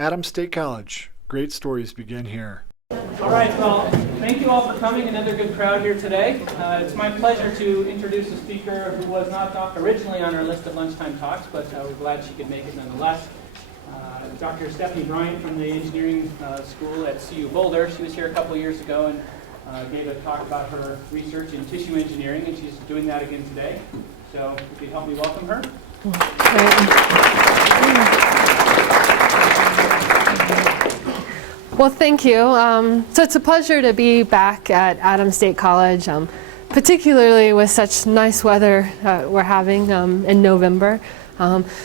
Adams State College. Great stories begin here. All right, well, thank you all for coming. Another good crowd here today. It's my pleasure to introduce a speaker who was not originally on our list of lunchtime talks, but we're glad she could make it nonetheless. Dr. Stephanie Bryant from the engineering school at CU Boulder. She was here a couple years ago and gave a talk about her research in tissue engineering, and she's doing that again today. So if you'd help me welcome her. Well, thank you. So it's a pleasure to be back at Adams State College, particularly with such nice weather we're having in November.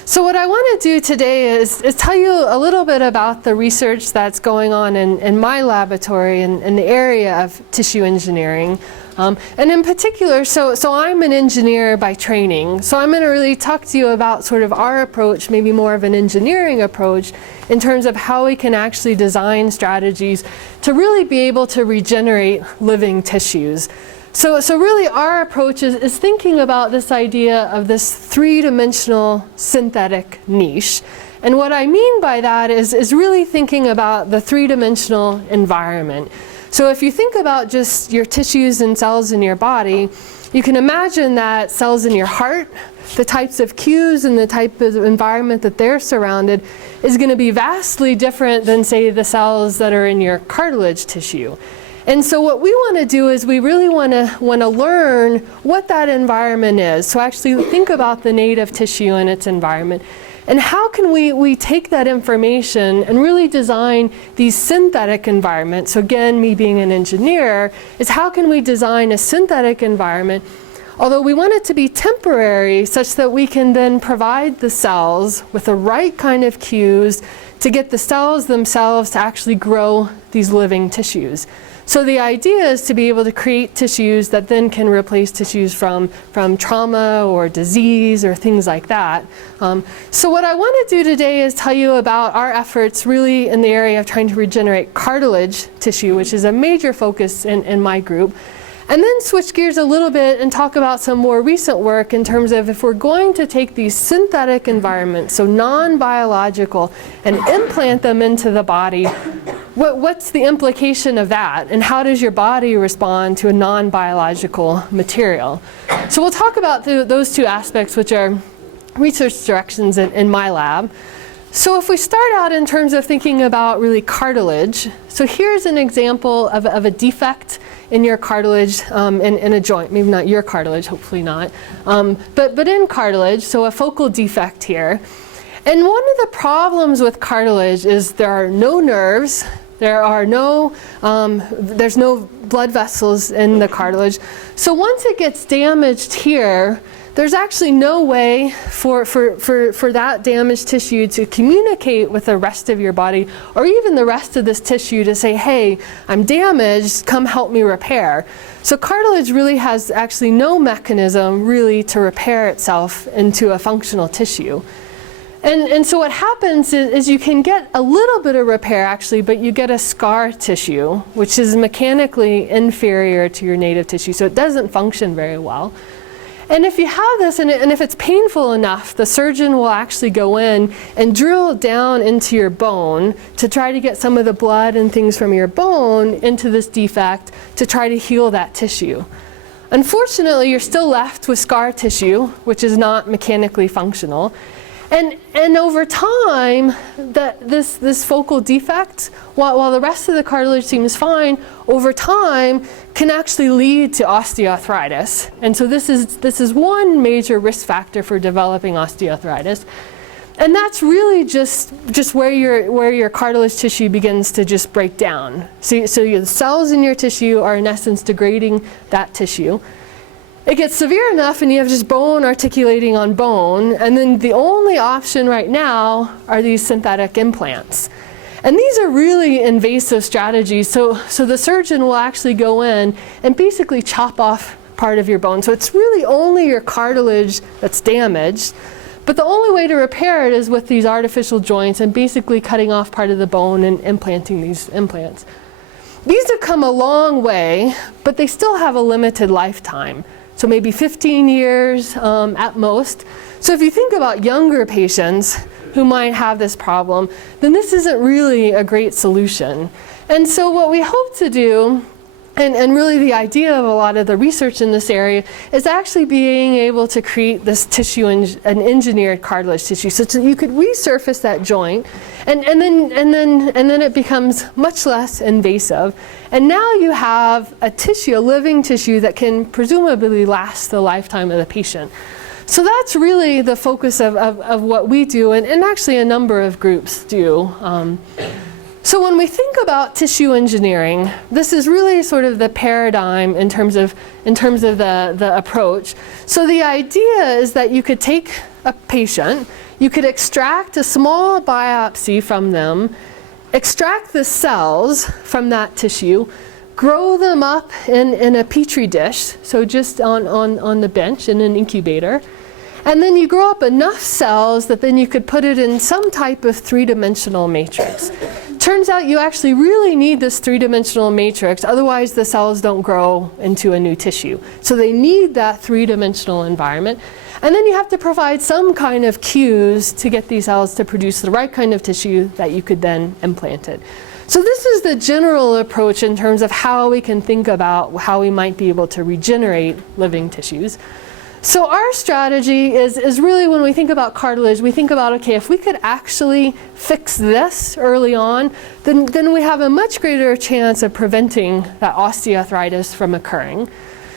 So what I want to do today is tell you a little bit about the research that's going on in my laboratory in the area of tissue engineering. And in particular, so I'm an engineer by training, so I'm going to really talk to you about sort of our approach, maybe more of an engineering approach, in terms of how we can actually design strategies to really be able to regenerate living tissues. So really our approach is thinking about this idea of this three-dimensional synthetic niche. And what I mean by that is really thinking about the three-dimensional environment. So if you think about just your tissues and cells in your body, you can imagine that cells in your heart, the types of cues and the type of environment that they're surrounded is going to be vastly different than, say, the cells that are in your cartilage tissue. And so what we want to do is we really want to learn what that environment is. So actually think about the native tissue and its environment. And how can we take that information and really design these synthetic environments? So again, me being an engineer, is how can we design a synthetic environment, although we want it to be temporary, such that we can then provide the cells with the right kind of cues to get the cells themselves to actually grow these living tissues. So the idea is to be able to create tissues that then can replace tissues from trauma or disease or things like that. So what I want to do today is tell you about our efforts really in the area of trying to regenerate cartilage tissue, which is a major focus in my group. And then switch gears a little bit and talk about some more recent work in terms of if we're going to take these synthetic environments, so non-biological, and implant them into the body, what's the implication of that? And how does your body respond to a non-biological material? So we'll talk about those two aspects, which are research directions in my lab. So if we start out in terms of thinking about really cartilage, so here's an example of a defect in your cartilage in a joint, maybe not your cartilage, hopefully not, but in cartilage, so a focal defect here. And one of the problems with cartilage is there are no nerves, there's no blood vessels in the cartilage. So once it gets damaged here, there's actually no way for that damaged tissue to communicate with the rest of your body or even the rest of this tissue to say, hey, I'm damaged, come help me repair. So cartilage really has actually no mechanism really to repair itself into a functional tissue. And so what happens is you can get a little bit of repair actually, but you get a scar tissue, which is mechanically inferior to your native tissue, so it doesn't function very well. And if you have this, and if it's painful enough, the surgeon will actually go in and drill down into your bone to try to get some of the blood and things from your bone into this defect to try to heal that tissue. Unfortunately, you're still left with scar tissue, which is not mechanically functional. And over time, this focal defect, while the rest of the cartilage seems fine, over time can actually lead to osteoarthritis. And so this is one major risk factor for developing osteoarthritis. And that's really just where your cartilage tissue begins to just break down. So the cells in your tissue are in essence degrading that tissue. It gets severe enough and you have just bone articulating on bone, and then the only option right now are these synthetic implants. And these are really invasive strategies, so the surgeon will actually go in and basically chop off part of your bone. So it's really only your cartilage that's damaged, but the only way to repair it is with these artificial joints and basically cutting off part of the bone and implanting these implants. These have come a long way, but they still have a limited lifetime. So maybe 15 years at most. So if you think about younger patients, who might have this problem, then this isn't really a great solution. And so what we hope to do, and really the idea of a lot of the research in this area, is actually being able to create this tissue, an engineered cartilage tissue, so that you could resurface that joint, and then it becomes much less invasive. And now you have a tissue, a living tissue, that can presumably last the lifetime of the patient. So that's really the focus of what we do, and actually a number of groups do. So when we think about tissue engineering, this is really sort of the paradigm in terms of the approach. So the idea is that you could take a patient, you could extract a small biopsy from them, extract the cells from that tissue, grow them up in a petri dish, so just on the bench in an incubator, and then you grow up enough cells that then you could put it in some type of three-dimensional matrix. Turns out you actually really need this three-dimensional matrix, otherwise the cells don't grow into a new tissue. So they need that three-dimensional environment. And then you have to provide some kind of cues to get these cells to produce the right kind of tissue that you could then implant it. So this is the general approach in terms of how we can think about how we might be able to regenerate living tissues. So our strategy is really, when we think about cartilage, we think about, okay, if we could actually fix this early on, then we have a much greater chance of preventing that osteoarthritis from occurring.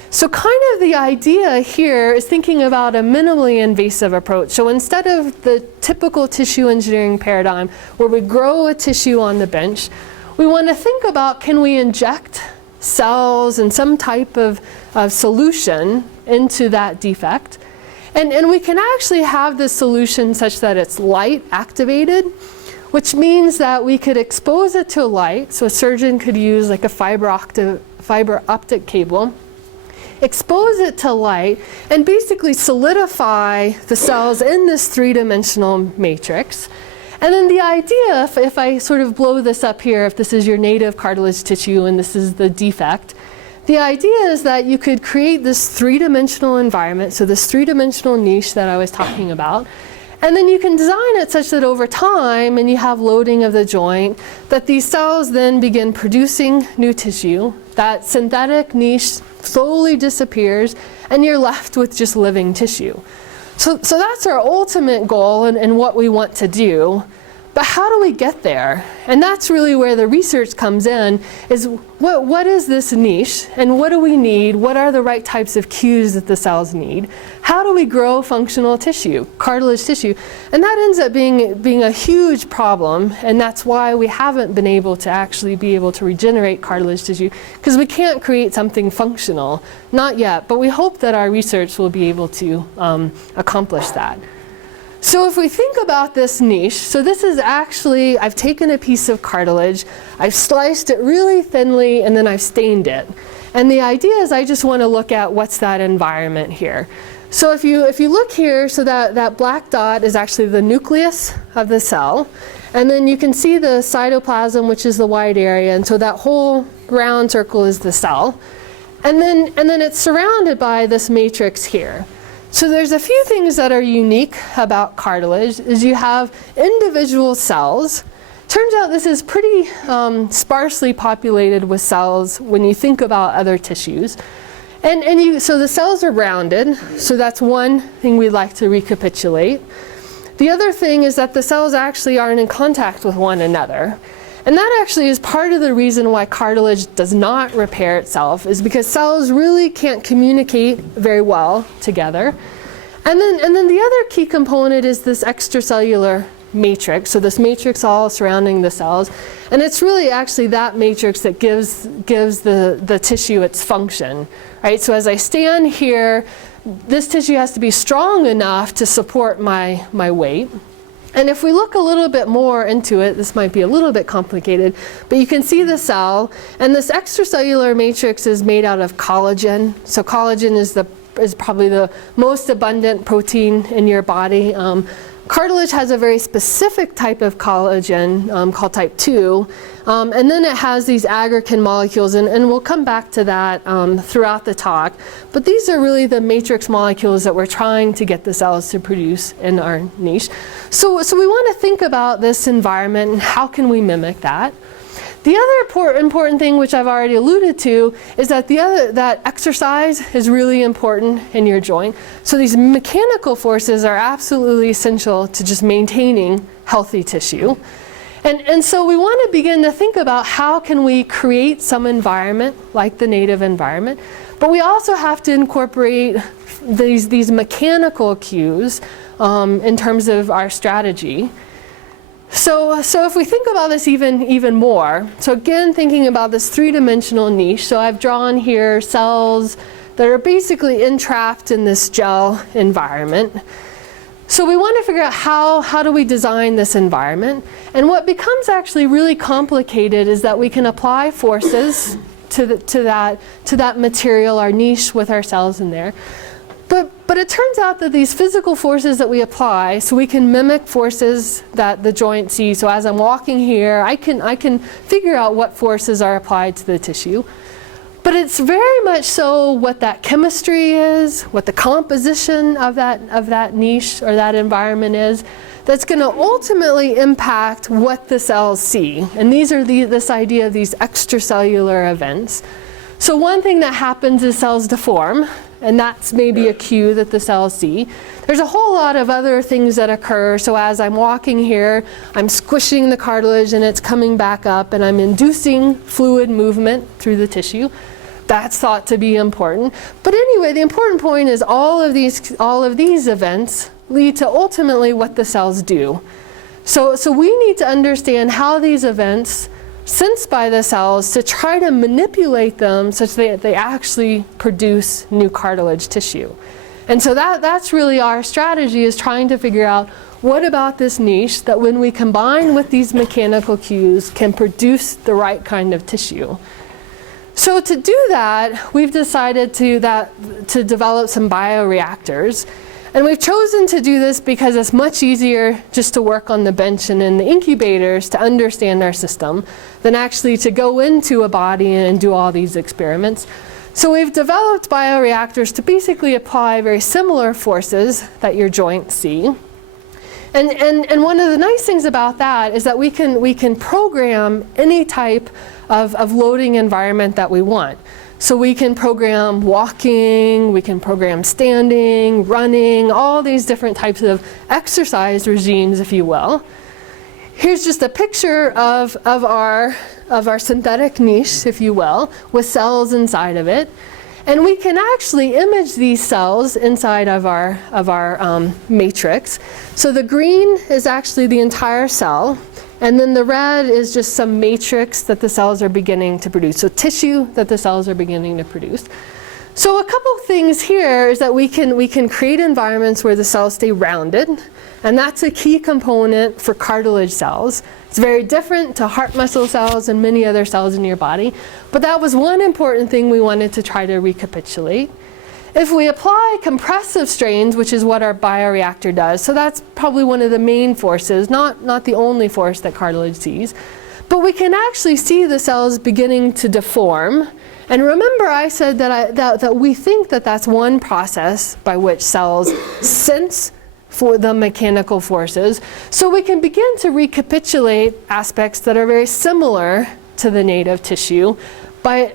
So kind of the idea here is thinking about a minimally invasive approach. So instead of the typical tissue engineering paradigm where we grow a tissue on the bench, we want to think about, can we inject cells and some type of solution into that defect, and we can actually have this solution such that it's light activated, which means that we could expose it to light. So a surgeon could use like a fiber optic cable, expose it to light, and basically solidify the cells in this three-dimensional matrix. And then the idea, if I sort of blow this up here, if this is your native cartilage tissue and this is the defect, the idea is that you could create this three-dimensional environment, so this three-dimensional niche that I was talking about, and then you can design it such that over time, and you have loading of the joint, that these cells then begin producing new tissue, that synthetic niche slowly disappears, and you're left with just living tissue. So that's our ultimate goal and what we want to do. But how do we get there? And that's really where the research comes in, is what is this niche, and what do we need? What are the right types of cues that the cells need? How do we grow functional tissue, cartilage tissue? And that ends up being a huge problem, and that's why we haven't been able to actually be able to regenerate cartilage tissue, because we can't create something functional, not yet, but we hope that our research will be able to accomplish that. So if we think about this niche, so this is actually, I've taken a piece of cartilage, I've sliced it really thinly, and then I've stained it. And the idea is I just want to look at what's that environment here. So if you look here, so that black dot is actually the nucleus of the cell. And then you can see the cytoplasm, which is the white area, and so that whole round circle is the cell. And then it's surrounded by this matrix here. So there's a few things that are unique about cartilage, is you have individual cells. Turns out this is pretty sparsely populated with cells when you think about other tissues. So the cells are rounded, so that's one thing we'd like to recapitulate. The other thing is that the cells actually aren't in contact with one another. And that actually is part of the reason why cartilage does not repair itself, is because cells really can't communicate very well together. And then the other key component is this extracellular matrix, so this matrix all surrounding the cells. And it's really actually that matrix that gives the tissue its function, right? So as I stand here, this tissue has to be strong enough to support my weight. And if we look a little bit more into it, this might be a little bit complicated, but you can see the cell, and this extracellular matrix is made out of collagen. So collagen is probably the most abundant protein in your body. Cartilage has a very specific type of collagen called type 2, and then it has these aggrecan molecules, and we'll come back to that throughout the talk. But these are really the matrix molecules that we're trying to get the cells to produce in our niche. So we want to think about this environment and how can we mimic that. The other important thing, which I've already alluded to, is that that exercise is really important in your joint. So these mechanical forces are absolutely essential to just maintaining healthy tissue. And so we want to begin to think about how can we create some environment like the native environment, but we also have to incorporate these mechanical cues in terms of our strategy. So if we think about this even more, so again thinking about this three-dimensional niche, so I've drawn here cells that are basically entrapped in this gel environment. So we want to figure out how do we design this environment, and what becomes actually really complicated is that we can apply forces to that material, our niche with our cells in there. But it turns out that these physical forces that we apply, so we can mimic forces that the joint sees. So as I'm walking here, I can figure out what forces are applied to the tissue. But it's very much so what that chemistry is, what the composition of that niche or that environment is, that's going to ultimately impact what the cells see. And these are this idea of these extracellular events. So one thing that happens is cells deform, and that's maybe a cue that the cells see. There's a whole lot of other things that occur. So as I'm walking here, I'm squishing the cartilage and it's coming back up, and I'm inducing fluid movement through the tissue. That's thought to be important. But anyway, the important point is all of these events lead to ultimately what the cells do. So we need to understand how these events sensed by the cells to try to manipulate them such that they actually produce new cartilage tissue. And so that's really our strategy, is trying to figure out what about this niche that when we combine with these mechanical cues can produce the right kind of tissue. So to do that, we've decided to develop some bioreactors. And we've chosen to do this because it's much easier just to work on the bench and in the incubators to understand our system than actually to go into a body and do all these experiments. So we've developed bioreactors to basically apply very similar forces that your joints see. And one of the nice things about that is that we can program any type of loading environment that we want. So we can program walking, we can program standing, running, all these different types of exercise regimes, if you will. Here's just a picture of our synthetic niche, if you will, with cells inside of it. And we can actually image these cells inside of our matrix. So the green is actually the entire cell. And then the red is just some matrix that the cells are beginning to produce. So tissue that the cells are beginning to produce. So a couple things here is that we can create environments where the cells stay rounded. And that's a key component for cartilage cells. It's very different to heart muscle cells and many other cells in your body. But that was one important thing we wanted to try to recapitulate. If we apply compressive strains, which is what our bioreactor does, so that's probably one of the main forces, not the only force that cartilage sees, but we can actually see the cells beginning to deform. And remember I said that we think that that's one process by which cells sense for the mechanical forces. So we can begin to recapitulate aspects that are very similar to the native tissue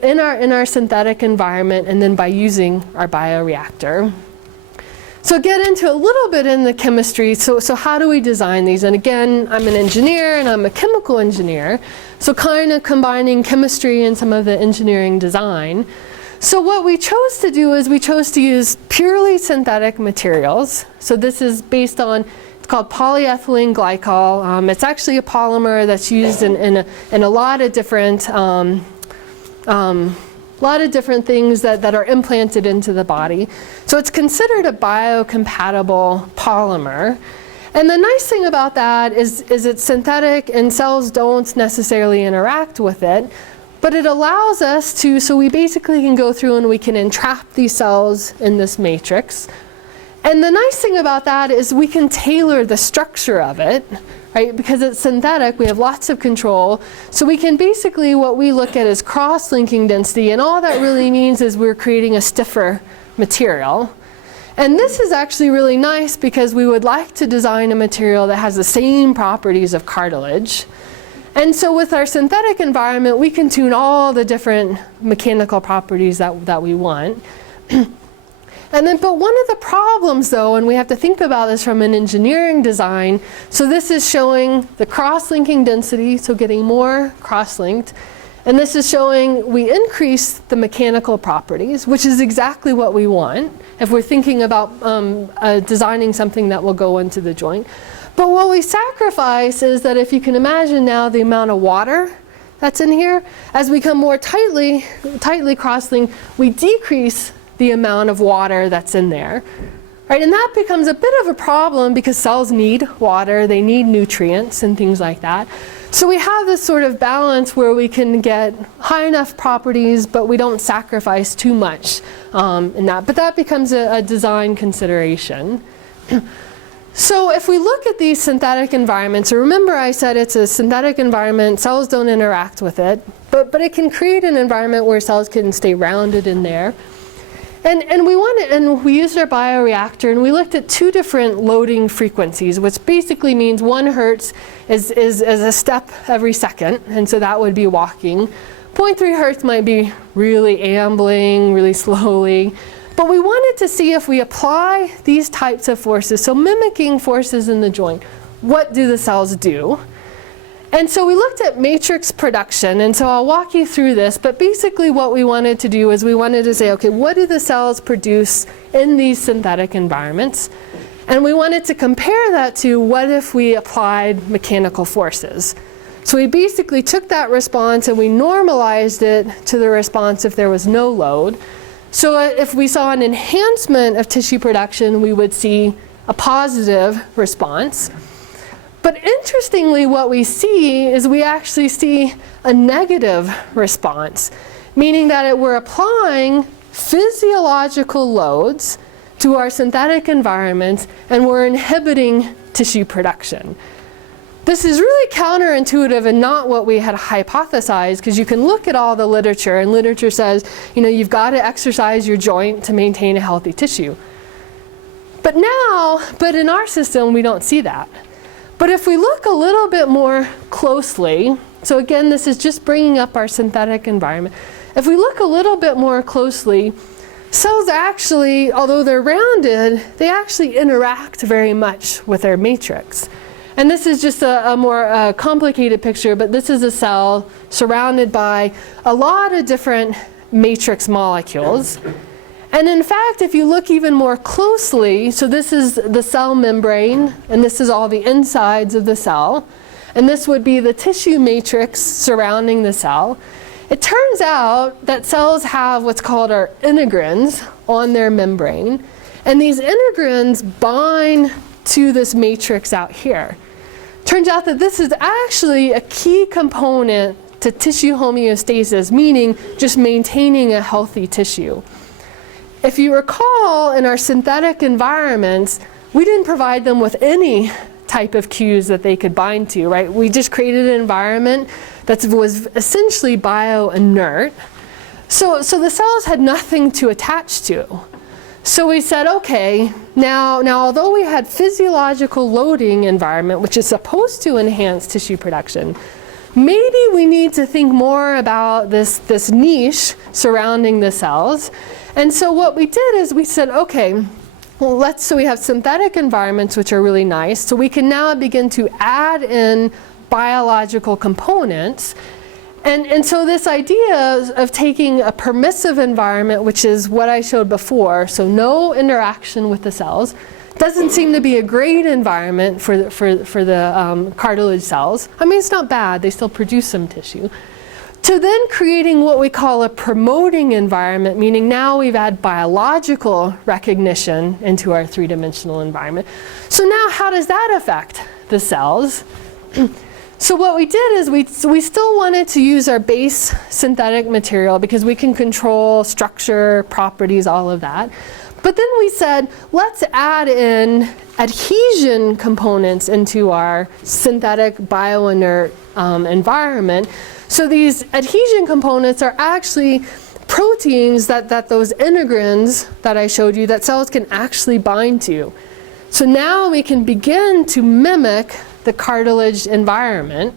in our synthetic environment, and then by using our bioreactor. So get into a little bit in the chemistry. So how do we design these? And again, I'm an engineer and I'm a chemical engineer. So kind of combining chemistry and some of the engineering design. So what we chose to do is we chose to use purely synthetic materials. So this is based on, it's called polyethylene glycol. It's actually a polymer that's used in a lot of different things that are implanted into the body. So it's considered a biocompatible polymer. And the nice thing about that is it's synthetic and cells don't necessarily interact with it, but it allows us to, so we basically can go through and we can entrap these cells in this matrix. And the nice thing about that is we can tailor the structure of it, right? Because it's synthetic, we have lots of control. So we can basically, what we look at is cross-linking density, and all that really means is we're creating a stiffer material. And this is actually really nice because we would like to design a material that has the same properties of cartilage. And so with our synthetic environment, we can tune all the different mechanical properties that we want. But one of the problems though, and we have to think about this from an engineering design, so this is showing the cross-linking density, so getting more cross-linked. And this is showing we increase the mechanical properties, which is exactly what we want if we're thinking about designing something that will go into the joint. But what we sacrifice is that if you can imagine now the amount of water that's in here, as we become more tightly cross-linked, we decrease the amount of water that's in there. Right? And that becomes a bit of a problem because cells need water, they need nutrients and things like that. So we have this sort of balance where we can get high enough properties, but we don't sacrifice too much in that. But that becomes a design consideration. So if we look at these synthetic environments, so remember I said it's a synthetic environment, cells don't interact with it, but it can create an environment where cells can stay rounded in there. And we used our bioreactor and we looked at two different loading frequencies, which basically means 1 hertz is a step every second, and so that would be walking. 0.3 hertz might be really ambling, really slowly. But we wanted to see if we apply these types of forces, so mimicking forces in the joint, what do the cells do? And so we looked at matrix production, and so I'll walk you through this, but basically what we wanted to do is we wanted to say, okay, what do the cells produce in these synthetic environments? And we wanted to compare that to what if we applied mechanical forces. So we basically took that response and we normalized it to the response if there was no load. So if we saw an enhancement of tissue production, we would see a positive response. But interestingly, what we see is we actually see a negative response, meaning that we're applying physiological loads to our synthetic environments and we're inhibiting tissue production. This is really counterintuitive and not what we had hypothesized, because you can look at all the literature, and literature says, you've got to exercise your joint to maintain a healthy tissue. But in our system, we don't see that. But if we look a little bit more closely, so again, this is just bringing up our synthetic environment. If we look a little bit more closely, cells actually, although they're rounded, they actually interact very much with their matrix. And this is just a more complicated picture, but this is a cell surrounded by a lot of different matrix molecules. And in fact, if you look even more closely, so this is the cell membrane, and this is all the insides of the cell, and this would be the tissue matrix surrounding the cell. It turns out that cells have what's called our integrins on their membrane, and these integrins bind to this matrix out here. Turns out that this is actually a key component to tissue homeostasis, meaning just maintaining a healthy tissue. If you recall, in our synthetic environments, we didn't provide them with any type of cues that they could bind to, right? We just created an environment that was essentially bio-inert. So the cells had nothing to attach to. So we said, okay, now although we had physiological loading environment, which is supposed to enhance tissue production, maybe we need to think more about this niche surrounding the cells. And so what we did is we said, okay, well, so we have synthetic environments, which are really nice. So we can now begin to add in biological components. And so this idea of taking a permissive environment, which is what I showed before, so no interaction with the cells, doesn't seem to be a great environment for the cartilage cells. I mean, it's not bad. They still produce some tissue. To then creating what we call a promoting environment, meaning now we've had biological recognition into our three-dimensional environment. So now how does that affect the cells? So what we did is we still wanted to use our base synthetic material because we can control structure, properties, all of that. But then we said, let's add in adhesion components into our synthetic bioinert environment. So these adhesion components are actually proteins that those integrins that I showed you that cells can actually bind to. So now we can begin to mimic the cartilage environment.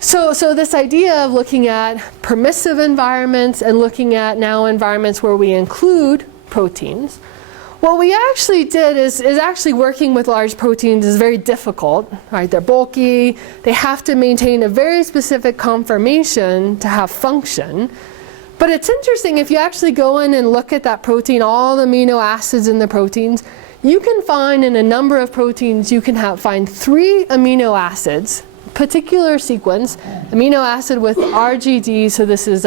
So this idea of looking at permissive environments and looking at now environments where we include proteins. What we actually did is actually working with large proteins is very difficult, right? They're bulky, they have to maintain a very specific conformation to have function. But it's interesting, if you actually go in and look at that protein, all the amino acids in the proteins, you can find in a number of proteins, you can find 3 amino acids, particular sequence, amino acid with RGD, so this is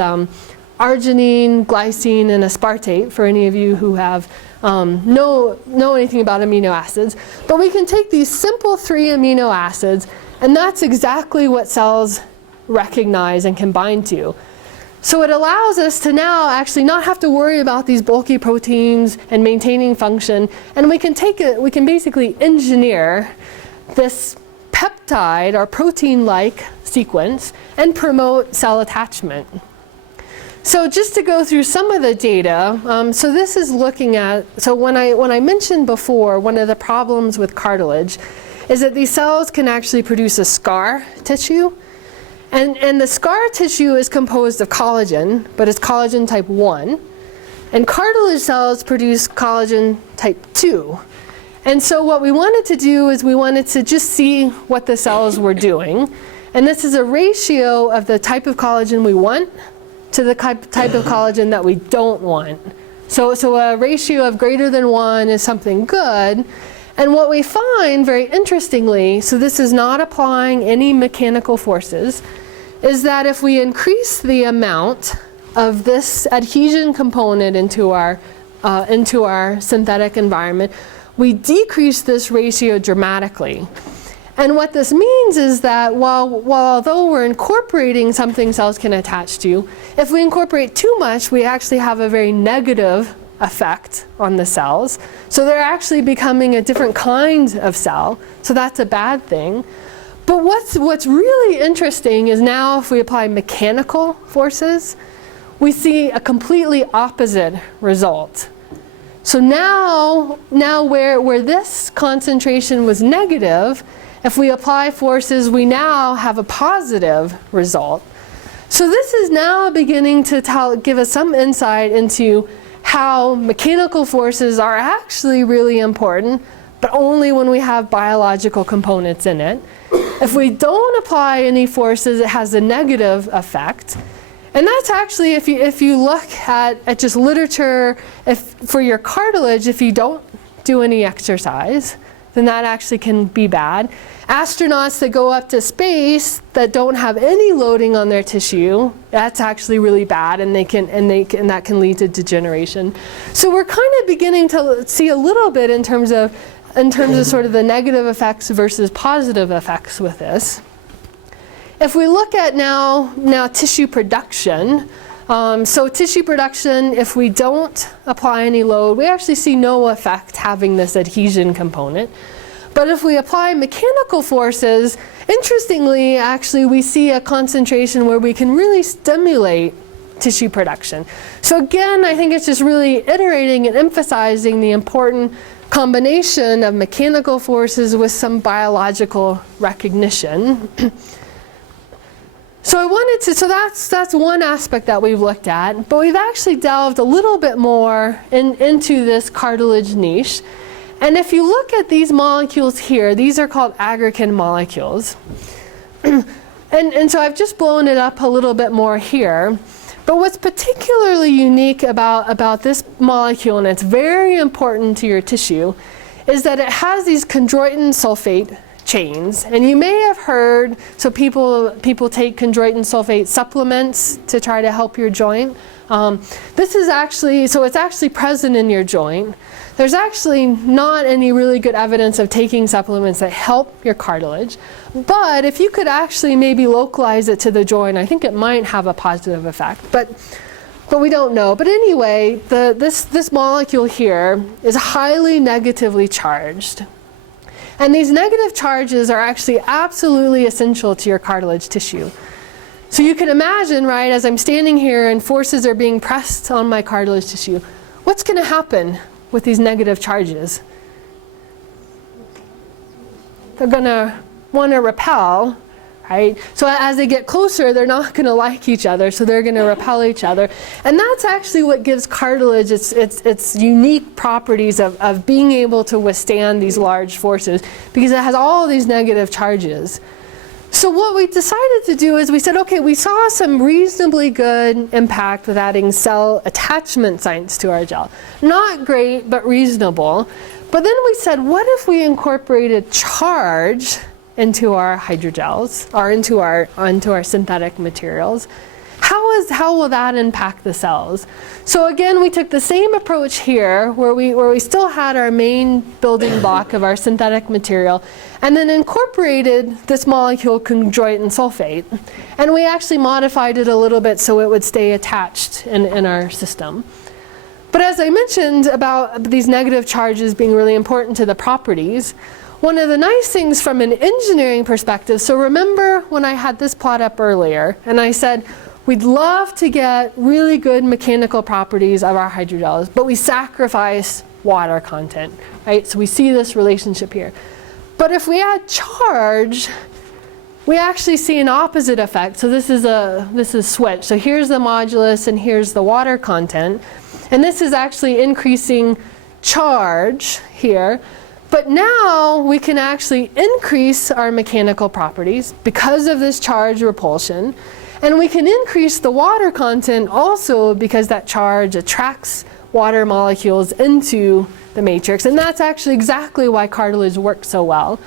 arginine, glycine, and aspartate, for any of you who have know anything about amino acids. But we can take these simple 3 amino acids, and that's exactly what cells recognize and can bind to. So it allows us to now actually not have to worry about these bulky proteins and maintaining function, and we can basically engineer this peptide or protein-like sequence and promote cell attachment. So just to go through some of the data, so this is looking at, so when I mentioned before, one of the problems with cartilage is that these cells can actually produce a scar tissue. And the scar tissue is composed of collagen, but it's collagen type 1. And cartilage cells produce collagen type 2. And so what we wanted to do is we wanted to just see what the cells were doing. And this is a ratio of the type of collagen we want to the type of collagen that we don't want. So a ratio of greater than 1 is something good. And what we find, very interestingly, so this is not applying any mechanical forces, is that if we increase the amount of this adhesion component into our synthetic environment, we decrease this ratio dramatically. And what this means is that although we're incorporating something cells can attach to, if we incorporate too much, we actually have a very negative effect on the cells. So they're actually becoming a different kind of cell. So that's a bad thing. But what's really interesting is now if we apply mechanical forces, we see a completely opposite result. So now where this concentration was negative, if we apply forces, we now have a positive result. So this is now beginning to give us some insight into how mechanical forces are actually really important, but only when we have biological components in it. If we don't apply any forces, it has a negative effect. And that's actually, if you look at just literature, for your cartilage, if you don't do any exercise, then that actually can be bad. Astronauts that go up to space that don't have any loading on their tissue, that's actually really bad, and that can lead to degeneration. So we're kind of beginning to see a little bit in terms of sort of the negative effects versus positive effects with this. If we look at now tissue production, so tissue production, if we don't apply any load, we actually see no effect having this adhesion component. But if we apply mechanical forces, interestingly, actually we see a concentration where we can really stimulate tissue production. So again, I think it's just really iterating and emphasizing the important combination of mechanical forces with some biological recognition. So that's one aspect that we've looked at, but we've actually delved a little bit more into this cartilage niche. And if you look at these molecules here, these are called aggrecan molecules. and so I've just blown it up a little bit more here. But what's particularly unique about this molecule, and it's very important to your tissue, is that it has these chondroitin sulfate chains. And you may have heard, so people take chondroitin sulfate supplements to try to help your joint. This is actually, so it's actually present in your joint. There's actually not any really good evidence of taking supplements that help your cartilage. But if you could actually maybe localize it to the joint, I think it might have a positive effect. But but we don't know. But anyway, this molecule here is highly negatively charged. And these negative charges are actually absolutely essential to your cartilage tissue. So you can imagine, right, as I'm standing here and forces are being pressed on my cartilage tissue, what's going to happen with these negative charges? They're going to want to repel, right? So as they get closer, they're not going to like each other, so they're going to repel each other. And that's actually what gives cartilage its unique properties of being able to withstand these large forces, because it has all these negative charges. So what we decided to do is we said, okay, we saw some reasonably good impact with adding cell attachment sites to our gel. Not great, but reasonable. But then we said, what if we incorporated charge into our hydrogels, or into our synthetic materials? How will that impact the cells? So again, we took the same approach here, where we still had our main building block of our synthetic material, and then incorporated this molecule chondroitin sulfate. And we actually modified it a little bit so it would stay attached in our system. But as I mentioned about these negative charges being really important to the properties, one of the nice things from an engineering perspective, so remember when I had this plot up earlier, and I said, we'd love to get really good mechanical properties of our hydrogels, but we sacrifice water content, right? So we see this relationship here. But if we add charge, we actually see an opposite effect. So this is switch. So here's the modulus and here's the water content. And this is actually increasing charge here. But now we can actually increase our mechanical properties because of this charge repulsion. And we can increase the water content also because that charge attracts water molecules into the matrix. And that's actually exactly why cartilage works so well.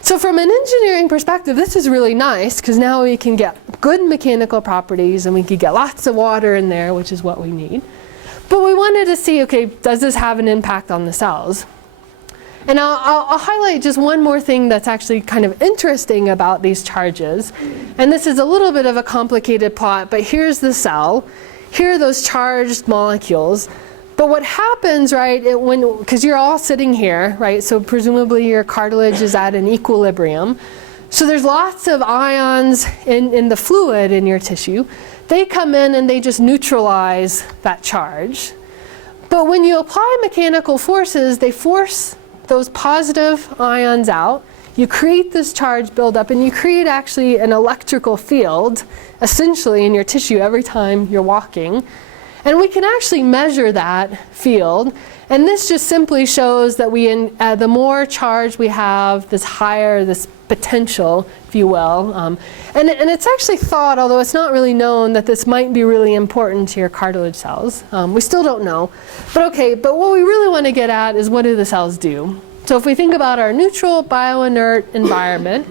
So from an engineering perspective, this is really nice, because now we can get good mechanical properties and we can get lots of water in there, which is what we need. But we wanted to see, okay, does this have an impact on the cells? And I'll highlight just one more thing that's actually kind of interesting about these charges. And this is a little bit of a complicated plot, but here's the cell. Here are those charged molecules. But what happens, right, because you're all sitting here, right, so presumably your cartilage is at an equilibrium. So there's lots of ions in the fluid in your tissue. They come in and they just neutralize that charge. But when you apply mechanical forces, they force those positive ions out. You create this charge buildup, and you create actually an electrical field, essentially, in your tissue every time you're walking. And we can actually measure that field. And this just simply shows that the more charge we have, this higher this potential, if you will. And it's actually thought, although it's not really known, that this might be really important to your cartilage cells. We still don't know. But what we really want to get at is, what do the cells do? So if we think about our neutral bioinert environment,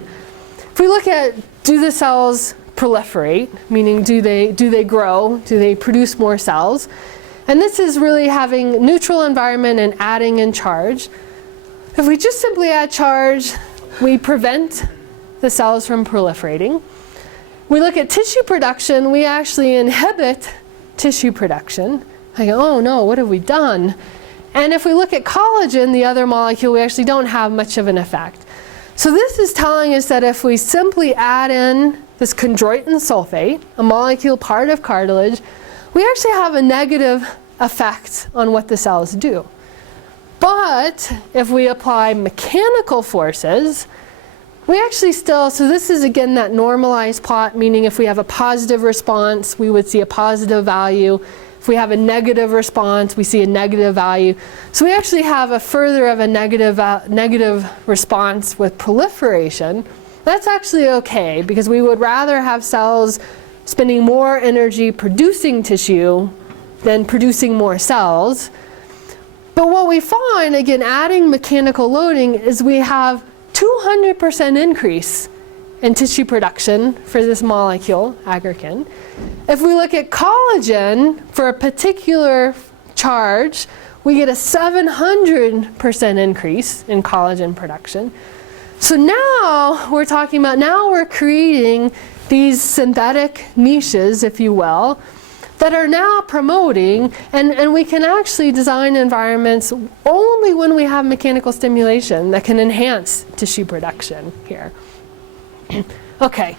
if we look at, do the cells proliferate, meaning do they grow, do they produce more cells? And this is really having neutral environment and adding in charge. If we just simply add charge, we prevent the cells from proliferating. We look at tissue production, we actually inhibit tissue production. I go, oh no, what have we done? And if we look at collagen, the other molecule, we actually don't have much of an effect. So this is telling us that if we simply add in this chondroitin sulfate, a molecule part of cartilage, we actually have a negative effect on what the cells do. But if we apply mechanical forces, we actually still, so this is again that normalized plot, meaning if we have a positive response, we would see a positive value. If we have a negative response, we see a negative value. So we actually have a further of a negative response with proliferation. That's actually okay, because we would rather have cells spending more energy producing tissue than producing more cells. But what we find, again, adding mechanical loading, is we have 200% increase in tissue production for this molecule, aggrecan. If we look at collagen, for a particular charge, we get a 700% increase in collagen production. So now we're talking about, now we're creating these synthetic niches, if you will, that are now promoting, and we can actually design environments only when we have mechanical stimulation that can enhance tissue production here. Okay.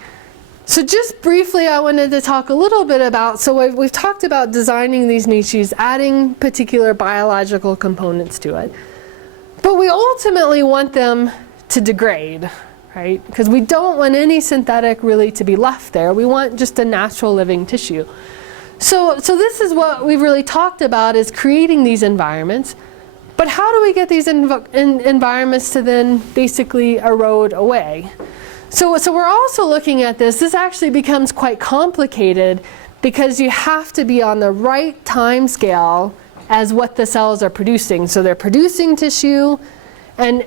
So just briefly, I wanted to talk a little bit about, so we've talked about designing these niches, adding particular biological components to it. But we ultimately want them to degrade, right? Because we don't want any synthetic really to be left there. We want just a natural living tissue. So this is what we've really talked about, is creating these environments. But how do we get these environments to then basically erode away? So we're also looking at this. This actually becomes quite complicated because you have to be on the right time scale as what the cells are producing. So they're producing tissue, and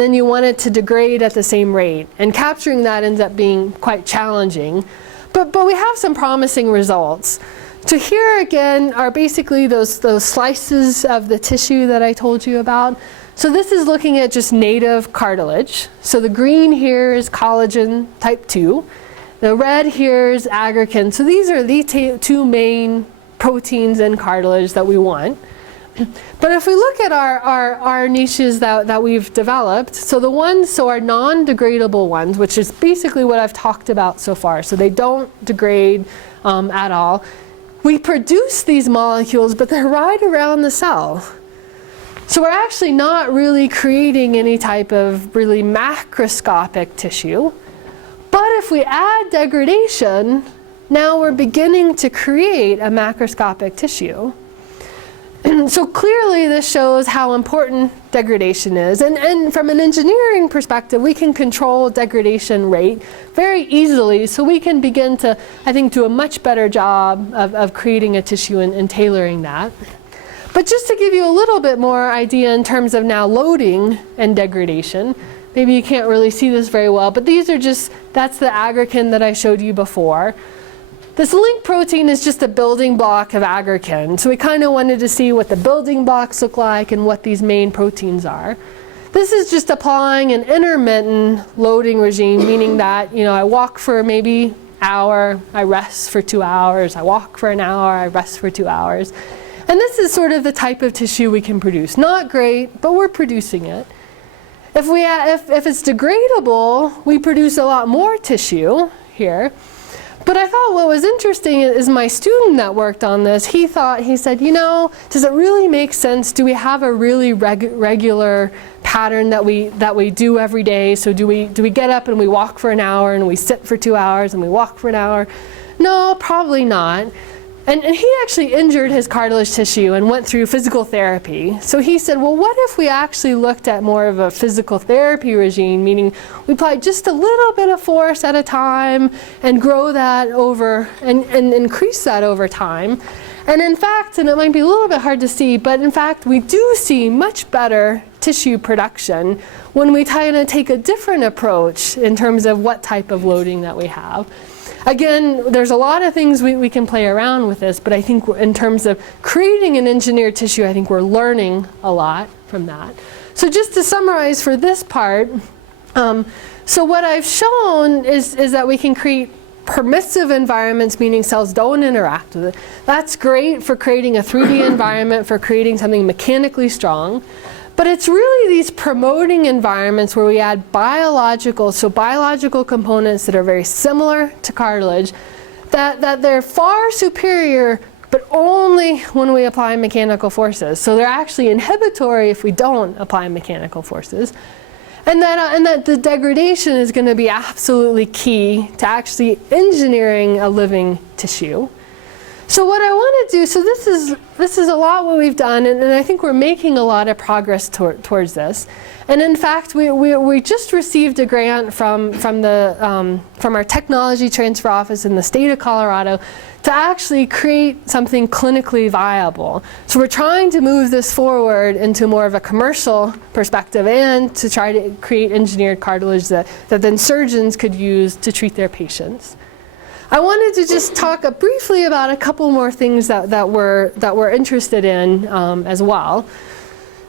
then you want it to degrade at the same rate. And capturing that ends up being quite challenging. But we have some promising results. So here again are basically those slices of the tissue that I told you about. So this is looking at just native cartilage. So the green here is collagen type 2. The red here is aggrecan. So these are the two main proteins in cartilage that we want. But if we look at our niches that we've developed, so our non-degradable ones, which is basically what I've talked about so far, so they don't degrade at all. We produce these molecules, but they're right around the cell. So we're actually not really creating any type of really macroscopic tissue. But if we add degradation, now we're beginning to create a macroscopic tissue. So clearly this shows how important degradation is. And from an engineering perspective, we can control degradation rate very easily. So we can begin to, I think, do a much better job of creating a tissue and tailoring that. But just to give you a little bit more idea in terms of now loading and degradation, maybe you can't really see this very well, but these are that's the aggrecan that I showed you before. This link protein is just a building block of aggrecan. So we kind of wanted to see what the building blocks look like and what these main proteins are. This is just applying an intermittent loading regime, meaning that, I walk for maybe an hour, I rest for 2 hours, I walk for an hour, I rest for 2 hours. And this is sort of the type of tissue we can produce. Not great, but we're producing it. If it's degradable, we produce a lot more tissue here. But I thought what was interesting is my student that worked on this, he said, does it really make sense? Do we have a really regular pattern that we do every day? So do we get up and we walk for an hour and we sit for 2 hours and we walk for an hour? No, probably not. And he actually injured his cartilage tissue and went through physical therapy. So he said, well, what if we actually looked at more of a physical therapy regime, meaning we apply just a little bit of force at a time and grow that over and increase that over time. And in fact, and it might be a little bit hard to see, but in fact, we do see much better tissue production when we kind of take a different approach in terms of what type of loading that we have. Again, there's a lot of things we can play around with this, but I think in terms of creating an engineered tissue, I think we're learning a lot from that. So just to summarize for this part, so what I've shown is that we can create permissive environments, meaning cells don't interact with it. That's great for creating a 3D environment, for creating something mechanically strong. But it's really these promoting environments where we add biological components that are very similar to cartilage, that they're far superior, but only when we apply mechanical forces. So they're actually inhibitory if we don't apply mechanical forces. And that the degradation is going to be absolutely key to actually engineering a living tissue. So what I want to do, so this is a lot what we've done, and I think we're making a lot of progress towards this. And in fact, we just received a grant from our technology transfer office in the state of Colorado to actually create something clinically viable. So we're trying to move this forward into more of a commercial perspective and to try to create engineered cartilage that then surgeons could use to treat their patients. I wanted to just talk briefly about a couple more things that we're interested in as well.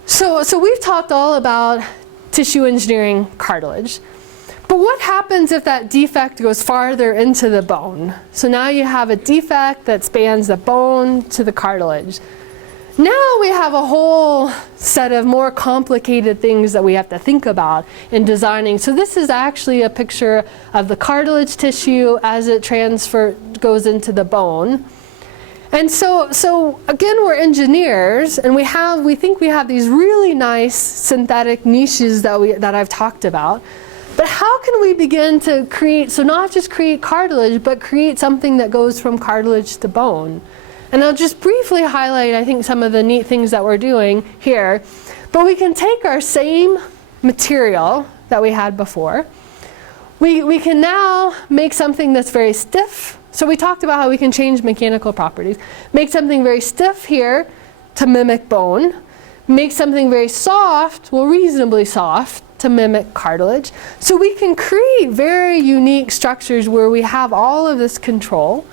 So we've talked all about tissue engineering cartilage. But what happens if that defect goes farther into the bone? So now you have a defect that spans the bone to the cartilage. Now we have a whole set of more complicated things that we have to think about in designing. So this is actually a picture of the cartilage tissue as it goes into the bone. And so again, we're engineers, and we think we have these really nice synthetic niches that I've talked about. But how can we begin to create, so not just create cartilage, but create something that goes from cartilage to bone? And I'll just briefly highlight, I think, some of the neat things that we're doing here. But we can take our same material that we had before. We can now make something that's very stiff. So we talked about how we can change mechanical properties. Make something very stiff here to mimic bone. Make something very soft, well, reasonably soft, to mimic cartilage. So we can create very unique structures where we have all of this control.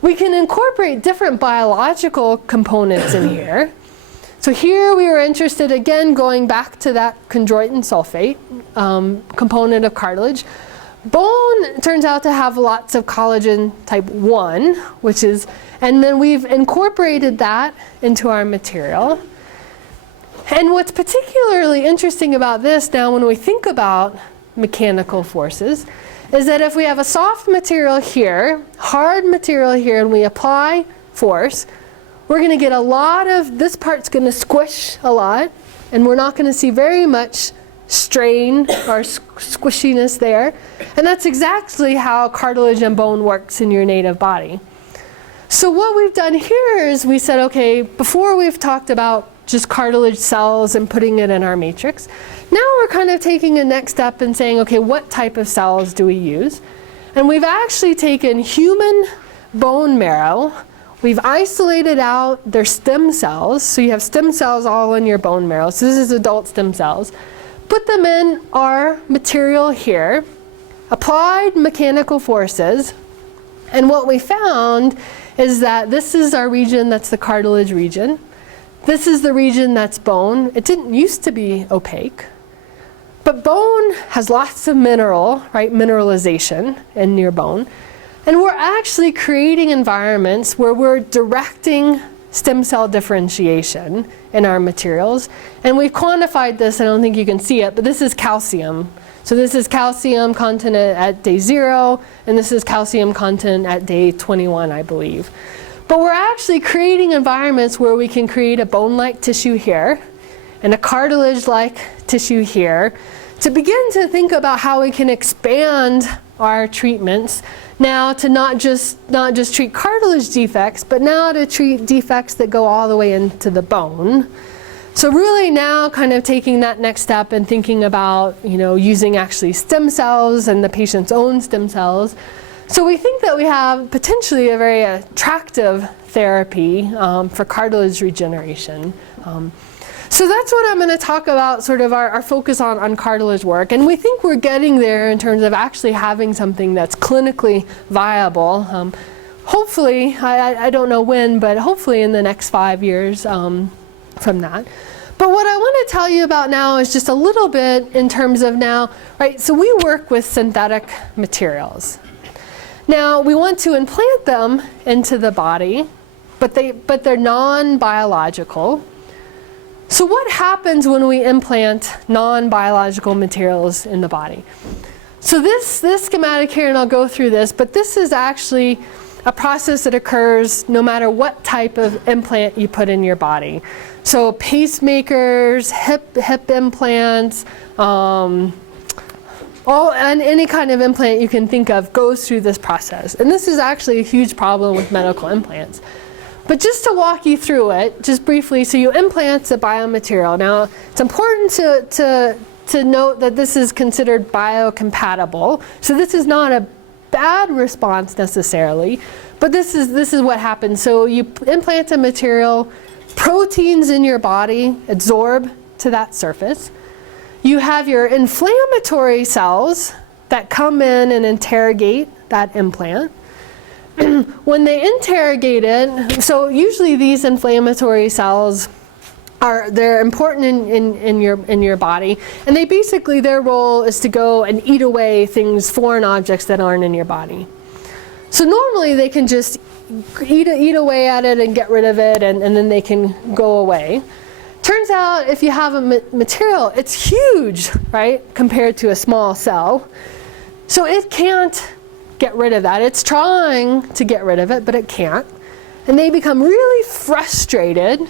We can incorporate different biological components in here. So here we were interested, again, going back to that chondroitin sulfate component of cartilage. Bone turns out to have lots of collagen type 1, and then we've incorporated that into our material. And what's particularly interesting about this now when we think about mechanical forces is that if we have a soft material here, hard material here, and we apply force, we're going to get a lot of, this part's going to squish a lot, and we're not going to see very much strain or squishiness there. And that's exactly how cartilage and bone works in your native body. So what we've done here is we said, okay, before we've talked about just cartilage cells and putting it in our matrix, now we're kind of taking a next step and saying, okay, what type of cells do we use? And we've actually taken human bone marrow. We've isolated out their stem cells. So you have stem cells all in your bone marrow. So this is adult stem cells. Put them in our material here, applied mechanical forces, and what we found is that this is our region that's the cartilage region. This is the region that's bone. It didn't used to be opaque. But bone has lots of mineral, right, mineralization in your bone. And we're actually creating environments where we're directing stem cell differentiation in our materials. And we've quantified this, I don't think you can see it, but this is calcium. So this is calcium content at day 0, and this is calcium content at day 21, I believe. But we're actually creating environments where we can create a bone-like tissue here and a cartilage-like tissue here to begin to think about how we can expand our treatments now to not just treat cartilage defects, but now to treat defects that go all the way into the bone. So really now kind of taking that next step and thinking about, using actually stem cells and the patient's own stem cells. So we think that we have potentially a very attractive therapy for cartilage regeneration. So that's what I'm going to talk about, sort of our focus on cartilage work. And we think we're getting there in terms of actually having something that's clinically viable. Hopefully, I don't know when, but hopefully in the next 5 years from that. But what I want to tell you about now is just a little bit in terms of now, right, so we work with synthetic materials. Now, we want to implant them into the body, but they're non-biological. So what happens when we implant non-biological materials in the body? So this schematic here, and I'll go through this, but this is actually a process that occurs no matter what type of implant you put in your body. So pacemakers, hip implants, and any kind of implant you can think of goes through this process. And this is actually a huge problem with medical implants. But just to walk you through it, just briefly, so you implant the biomaterial. Now, it's important to note that this is considered biocompatible. So this is not a bad response necessarily, but this is what happens. So you implant a material, proteins in your body absorb to that surface. You have your inflammatory cells that come in and interrogate that implant. When they interrogate it, so usually these inflammatory cells they're important in your body, and they basically, their role is to go and eat away things, foreign objects that aren't in your body. So normally they can just eat away at it and get rid of it, and then they can go away. Turns out if you have a material, it's huge, right, compared to a small cell. So it can't get rid of that. It's trying to get rid of it, but it can't. And they become really frustrated.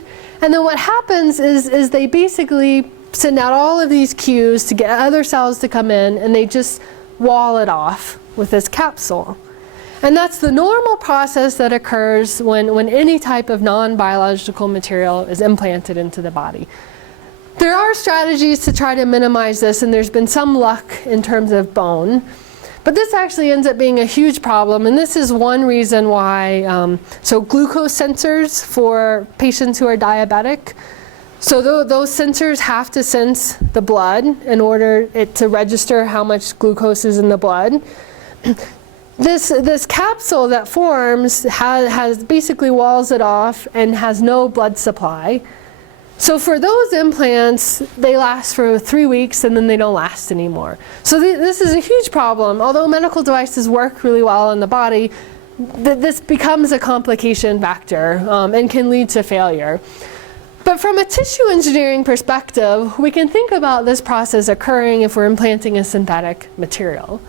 And then what happens is they basically send out all of these cues to get other cells to come in, and they just wall it off with this capsule. And that's the normal process that occurs when any type of non-biological material is implanted into the body. There are strategies to try to minimize this, and there's been some luck in terms of bone. But this actually ends up being a huge problem, and this is one reason why, so glucose sensors for patients who are diabetic, so those sensors have to sense the blood in order to register how much glucose is in the blood. This capsule that forms has basically walls it off and has no blood supply. So for those implants, they last for 3 weeks and then they don't last anymore. So this is a huge problem. Although medical devices work really well in the body, this becomes a complication factor and can lead to failure. But from a tissue engineering perspective, we can think about this process occurring if we're implanting a synthetic material.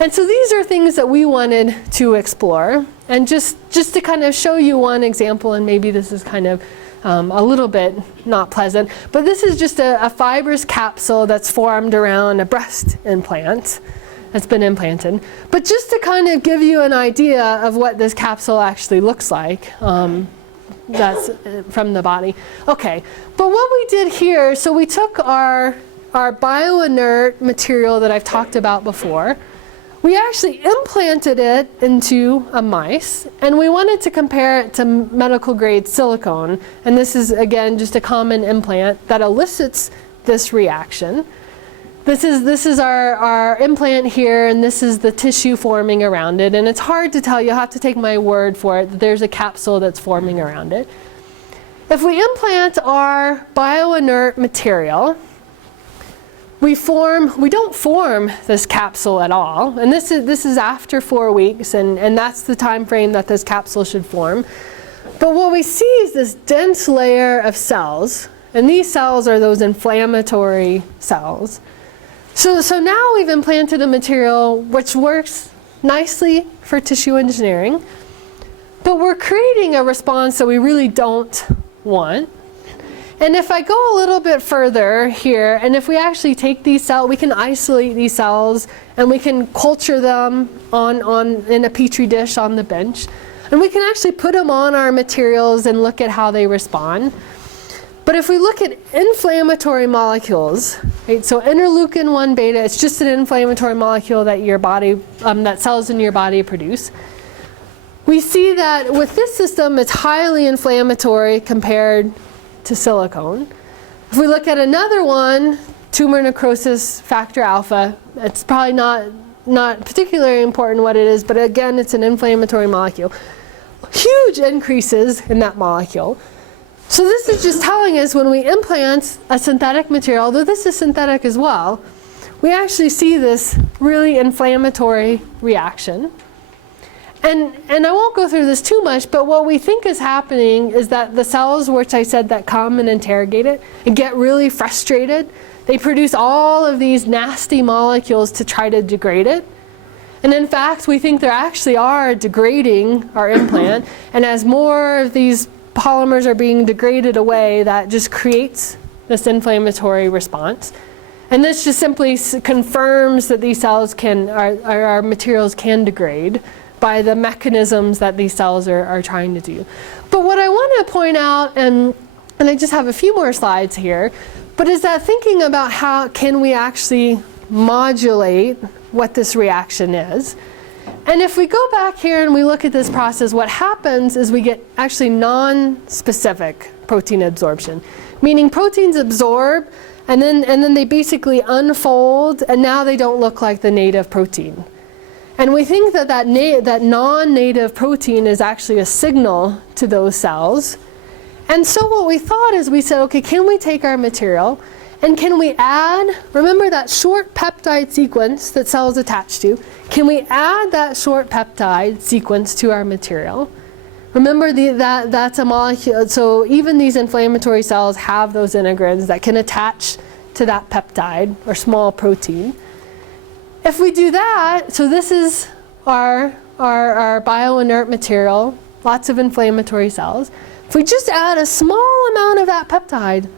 And so these are things that we wanted to explore. And just to kind of show you one example, and maybe this is kind of a little bit not pleasant, but this is just a fibrous capsule that's formed around a breast implant that's been implanted. But just to kind of give you an idea of what this capsule actually looks like, that's from the body. Okay, but what we did here, so we took our bioinert material that I've talked about before. We actually implanted it into a mice, and we wanted to compare it to medical grade silicone. And this is, again, just a common implant that elicits this reaction. This is our implant here, and this is the tissue forming around it. And it's hard to tell, you'll have to take my word for it, that there's a capsule that's forming around it. If we implant our bioinert material, we don't form this capsule at all, and this is after 4 weeks, and that's the time frame that this capsule should form. But what we see is this dense layer of cells, and these cells are those inflammatory cells. So now we've implanted a material which works nicely for tissue engineering, but we're creating a response that we really don't want. And if I go a little bit further here, and if we actually take these cells, we can isolate these cells, and we can culture them in a petri dish on the bench. And we can actually put them on our materials and look at how they respond. But if we look at inflammatory molecules, right, so interleukin-1 beta, it's just an inflammatory molecule that your body, that cells in your body produce. We see that with this system, it's highly inflammatory compared to silicone. If we look at another one, tumor necrosis factor alpha, it's probably not particularly important what it is, but again, it's an inflammatory molecule. Huge increases in that molecule. So this is just telling us when we implant a synthetic material, although this is synthetic as well, we actually see this really inflammatory reaction. And I won't go through this too much, but what we think is happening is that the cells, which I said that come and interrogate it, and get really frustrated. They produce all of these nasty molecules to try to degrade it. And in fact, we think they actually are degrading our implant. And as more of these polymers are being degraded away, that just creates this inflammatory response. And this just simply confirms that these cells our materials can degrade by the mechanisms that these cells are trying to do. But what I want to point out, and I just have a few more slides here, but is that thinking about how can we actually modulate what this reaction is. And if we go back here and we look at this process, what happens is we get actually non-specific protein absorption, meaning proteins absorb and then they basically unfold, and now they don't look like the native protein. And we think that non-native protein is actually a signal to those cells. And so what we thought is we said, okay, can we take our material and can we add, remember that short peptide sequence that cells attach to, can we add that short peptide sequence to our material? Remember that's a molecule, so even these inflammatory cells have those integrins that can attach to that peptide or small protein. If we do that, so this is our bioinert material, lots of inflammatory cells. If we just add a small amount of that peptide,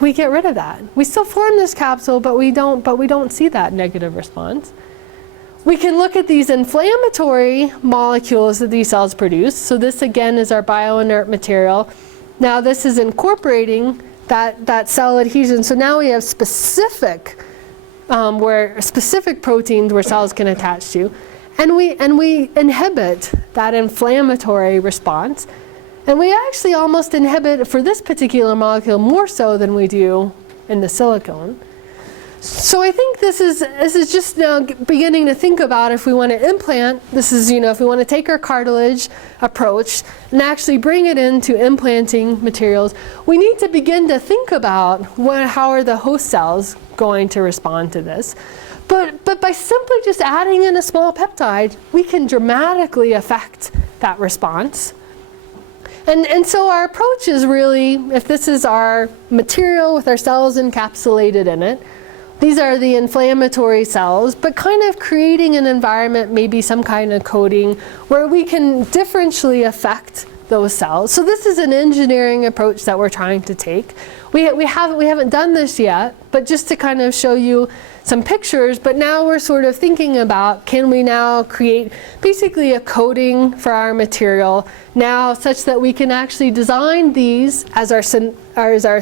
we get rid of that. We still form this capsule, but we don't see that negative response. We can look at these inflammatory molecules that these cells produce. So this again is our bioinert material. Now this is incorporating that cell adhesion. So now we have specific specific proteins where cells can attach to, and we inhibit that inflammatory response. And we actually almost inhibit, for this particular molecule, more so than we do in the silicone. So I think this is just now beginning to think about if we want to implant, this is, if we want to take our cartilage approach and actually bring it into implanting materials, we need to begin to think about how are the host cells going to respond to this. But by simply just adding in a small peptide, we can dramatically affect that response. And so our approach is really, if this is our material with our cells encapsulated in it, these are the inflammatory cells, but kind of creating an environment, maybe some kind of coating, where we can differentially affect those cells. So this is an engineering approach that we're trying to take. We haven't done this yet, but just to kind of show you some pictures, but now we're sort of thinking about, can we now create basically a coating for our material now such that we can actually design these as our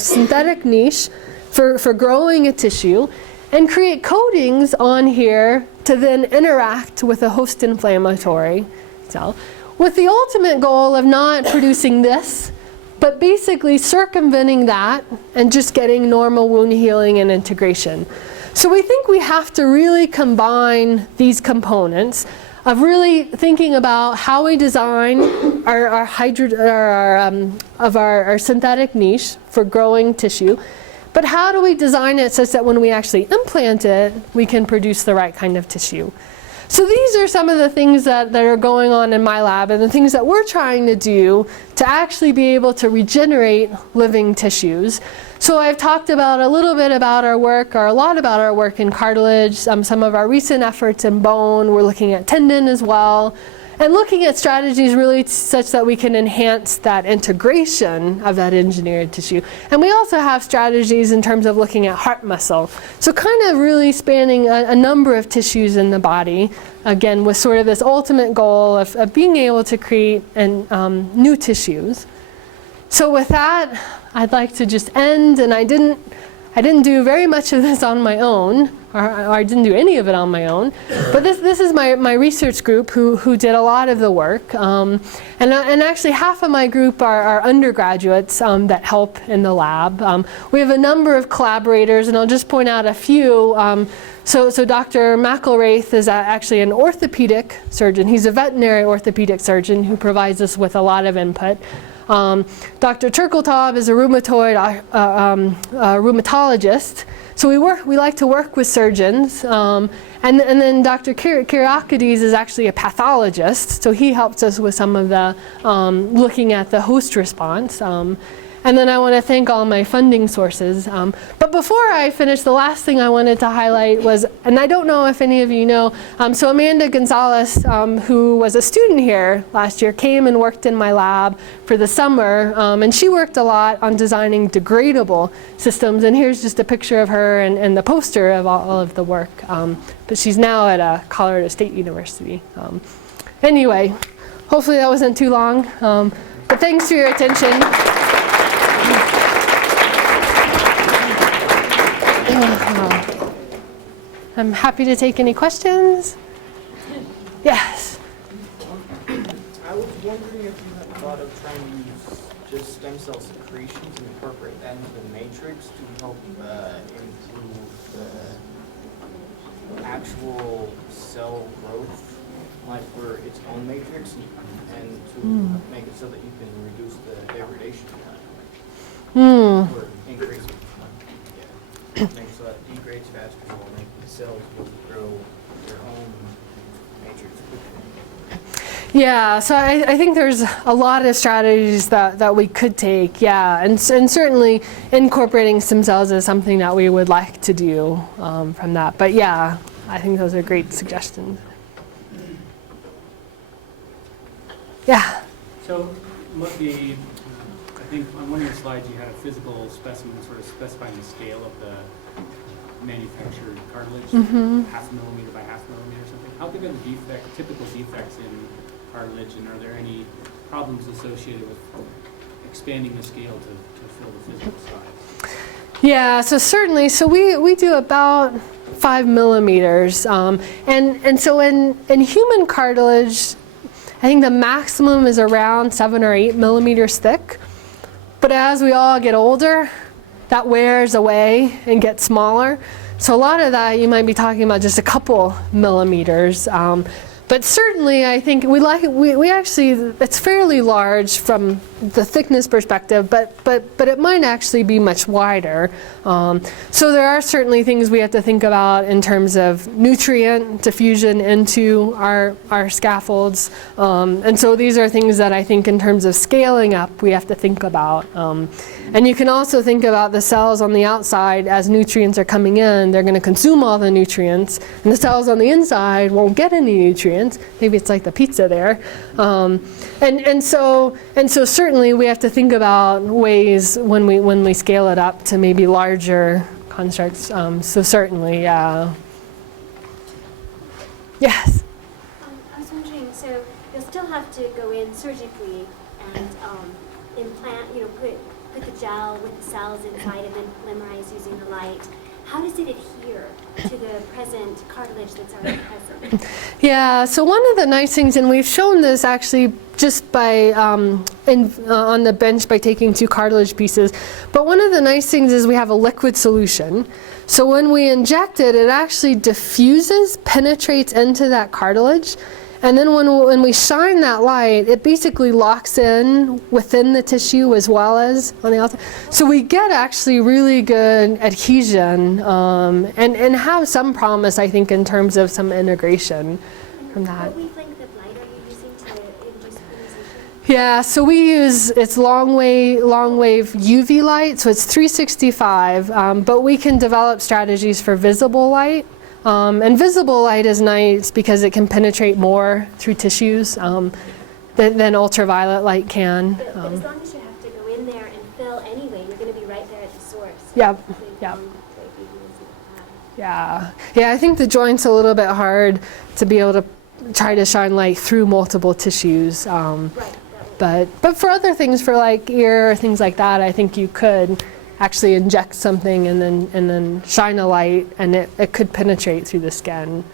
synthetic niche for growing a tissue, and create coatings on here to then interact with a host inflammatory cell, with the ultimate goal of not producing this, but basically circumventing that and just getting normal wound healing and integration. So we think we have to really combine these components of really thinking about how we design our synthetic niche for growing tissue, but how do we design it such that when we actually implant it, we can produce the right kind of tissue. So these are some of the things that are going on in my lab and the things that we're trying to do to actually be able to regenerate living tissues. So I've talked about a little bit about our work, or a lot about our work in cartilage, some of our recent efforts in bone. We're looking at tendon as well, and looking at strategies really such that we can enhance that integration of that engineered tissue. And we also have strategies in terms of looking at heart muscle. So kind of really spanning a number of tissues in the body, again, with sort of this ultimate goal of being able to create new tissues. So with that, I'd like to just end, and I didn't do very much of this on my own, or I didn't do any of it on my own, but this is my research group who did a lot of the work, and actually half of my group are undergraduates that help in the lab. We have a number of collaborators, and I'll just point out a few. So Dr. McElraith is actually an orthopedic surgeon. He's a veterinary orthopedic surgeon who provides us with a lot of input. Dr. Turkeltaub is a rheumatologist, so we like to work with surgeons, and then Dr. Kyriakides is actually a pathologist, so he helps us with some of the looking at the host response. And then I want to thank all my funding sources. But before I finish, the last thing I wanted to highlight was, and I don't know if any of you know, so Amanda Gonzalez, who was a student here last year, came and worked in my lab for the summer, and she worked a lot on designing degradable systems. And here's just a picture of her and the poster of all of the work. But she's now at Colorado State University. Anyway, hopefully that wasn't too long. But thanks for your attention. I'm happy to take any questions. Yes? I was wondering if you had thought of trying to use just stem cell secretions and incorporate that into the matrix to help improve the actual cell growth, like where it its own matrix and to make it so that you can reduce the degradation time or increase it. Yeah. Make it so that it degrades faster, will make the cells will grow their own matrix quicker. Yeah, so I think there's a lot of strategies that we could take, yeah, and certainly incorporating stem cells is something that we would like to do from that. But yeah, I think those are great suggestions. Yeah. So, I think on one of your slides you had a physical specimen sort of specifying the scale of the manufactured cartilage, half a millimeter by half a millimeter or something. How big are the typical defects in cartilage, and are there any problems associated with expanding the scale to fill the physical size? Yeah, so certainly, so we do about 5 millimeters, and so in human cartilage, I think the maximum is around 7 or 8 millimeters thick. But as we all get older, that wears away and gets smaller. So a lot of that you might be talking about just a couple millimeters. But certainly, I think we actually, it's fairly large from the thickness perspective, but it might actually be much wider. So there are certainly things we have to think about in terms of nutrient diffusion into our scaffolds. And so these are things that I think in terms of scaling up, we have to think about. And you can also think about the cells on the outside as nutrients are coming in, they're going to consume all the nutrients, and the cells on the inside won't get any nutrients. Maybe it's like the pizza there. And so certainly we have to think about ways when we scale it up to maybe larger constructs. So certainly, yeah. Yes. I was wondering, so you'll still have to go in surgically and implant, put the gel with the cells inside and then polymerize using the light. How does it adhere to the present cartilage that's already present? Yeah, so one of the nice things, and we've shown this actually just by on the bench by taking 2 cartilage pieces, but one of the nice things is we have a liquid solution. So when we inject it, it actually diffuses, penetrates into that cartilage, and then when we shine that light, it basically locks in within the tissue as well as on the outside. So we get actually really good adhesion and have some promise, I think, in terms of some integration from that. What wavelength of light are you using to induce polymization? Yeah, so we use, it's long wave UV light, so it's 365, but we can develop strategies for visible light. And visible light is nice because it can penetrate more through tissues than ultraviolet light can. But as long as you have to go in there and fill anyway, you're going to be right there at the source. Yep, yep. Yeah, I think the joint's a little bit hard to be able to try to shine light through multiple tissues. But for other things, for like ear or things like that, I think you could actually inject something and then shine a light, and it could penetrate through the skin.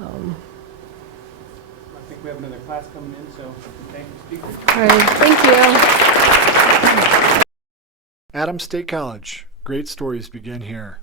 I think we have another class coming in, so thank you, speakers. All right, thank you. Adams State College. Great stories begin here.